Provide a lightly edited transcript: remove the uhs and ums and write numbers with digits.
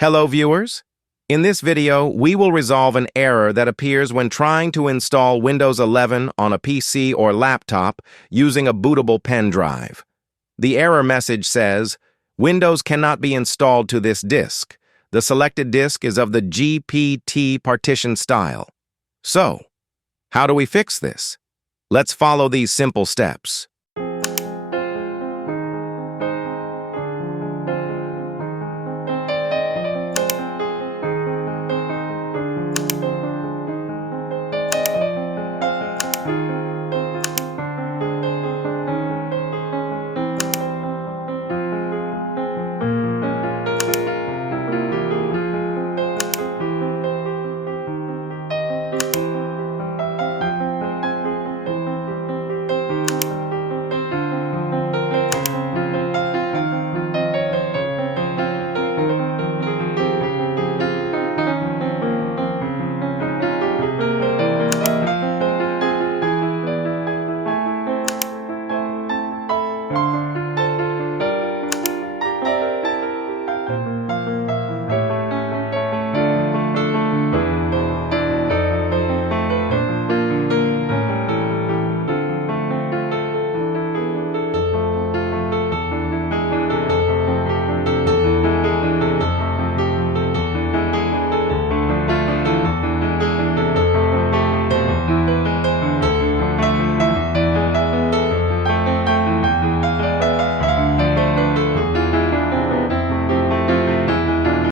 Hello viewers! In this video, we will resolve an error that appears when trying to install Windows 11 on a PC or laptop using a bootable pen drive. The error message says, Windows cannot be installed to this disk. The selected disk is of the GPT partition style. So, how do we fix this? Let's follow these simple steps.